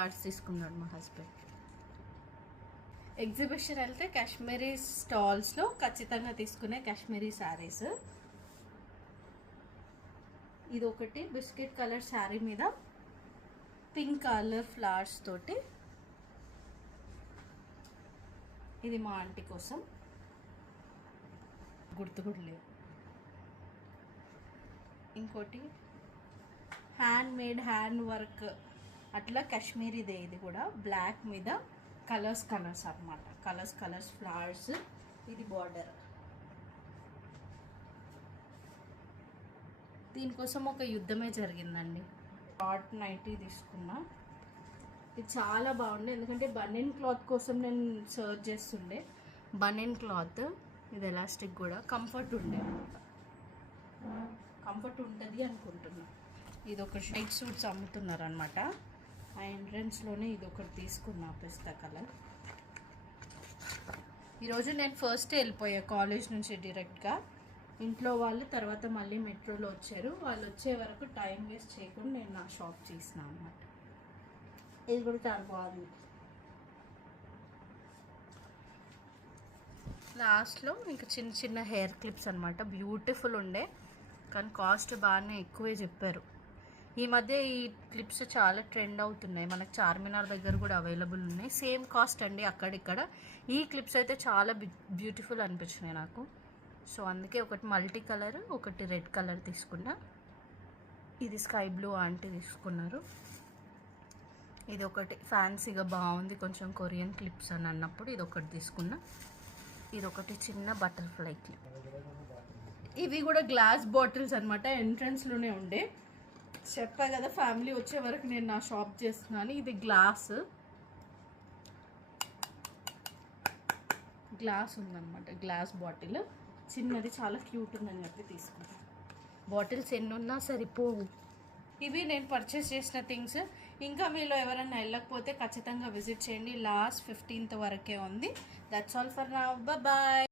Arts తీసుకున్నాడు మా husband. Exhibition వెళ్తే కాశ్మీరీ స్టాల్స్లో ఖచ్చితంగా తీసుకునే కాశ్మీరీ శారీస్. ఇది ఒకటి బిస్కెట్ కలర్ శారీ మీద పింక్ కలర్ ఫ్లవర్స్ తోటి. ఇది మా ఆంటీ కోసం, గుర్తుగుడలేదు. ఇంకోటి హ్యాండ్ మేడ్ హ్యాండ్ వర్క్ అట్లా కాశ్మీరీదే. ఇది కూడా బ్లాక్ మీద కలర్స్ అన్నమాట. Colours flowers. ఇది బార్డర్. దీనికోసం ఒక యుద్ధమే జరిగిందండి. షార్ట్ నైటీ తీసుకున్నా. ఇది చాలా బాగుంది, ఎందుకంటే బనియన్ క్లాత్ కోసం నేను సర్చ్ చేస్తుండే. బనియన్ క్లాత్, ఇది ఎలాస్టిక్ కూడా కంఫర్ట్ ఉండే అనమాట. కంఫర్ట్ ఉంటుంది అనుకుంటున్నా. ఇది ఒక నైట్ సూట్స్ అమ్ముతున్నారు అనమాట. ఆ ఎంట్రన్స్లోనే ఇది ఒకటి తీసుకున్నా, పిస్తా కలర్. ఈరోజు నేను ఫస్ట్ వెళ్ళిపోయా కాలేజ్ నుంచి డైరెక్ట్గా. ఇంట్లో వాళ్ళు తర్వాత మళ్ళీ మెట్రోలో వచ్చారు. వాళ్ళు వచ్చే వరకు టైం వేస్ట్ చేయకుండా నేను నా షాప్ చేసిన అనమాట. ఇది కూడా చాలా బాగుంది. లాస్ట్లో ఇంకా చిన్న చిన్న హెయిర్ క్లిప్స్ అనమాట. బ్యూటిఫుల్ ఉండే, కానీ కాస్ట్ బాగానే ఎక్కువే చెప్పారు. ఈ మధ్య ఈ క్లిప్స్ చాలా ట్రెండ్ అవుతున్నాయి. మనకు చార్మినార్ దగ్గర కూడా అవైలబుల్ ఉన్నాయి. సేమ్ కాస్ట్ అండి అక్కడిక్కడ. ఈ క్లిప్స్ అయితే చాలా బ్యూటిఫుల్ అనిపించినాయి నాకు. సో అందుకే ఒకటి మల్టీ కలర్, ఒకటి రెడ్ కలర్ తీసుకున్నా. ఇది స్కై బ్లూ ఆంటీ తీసుకున్నారు. ఇది ఒకటి ఫ్యాన్సీగా బాగుంది, కొంచెం కొరియన్ క్లిప్స్ అని అన్నప్పుడు ఇది ఒకటి తీసుకున్నా. ఇది ఒకటి చిన్న బటర్ఫ్లై క్లిప్. ఇవి కూడా గ్లాస్ బాటిల్స్ అనమాట. ఎంట్రన్స్లోనే ఉండే. చెప్పా కదా ఫ్యామిలీ వచ్చే వరకు నేను నా షాప్ చేస్తున్నాను. ఇది గ్లాస్ ఉందన్నమాట. గ్లాస్ బాటిల్ చిన్నది, చాలా క్యూట్ ఉందని చెప్పి తీసుకున్నాను. బాటిల్స్ ఎన్ని ఉన్నా సరిపోవు. ఇవి నేను పర్చేస్ చేసిన థింగ్స్. ఇంకా మీలో ఎవరైనా వెళ్ళకపోతే ఖచ్చితంగా విజిట్ చేయండి. లాస్ట్ 15th వరకే ఉంది. That's all for now. Bye.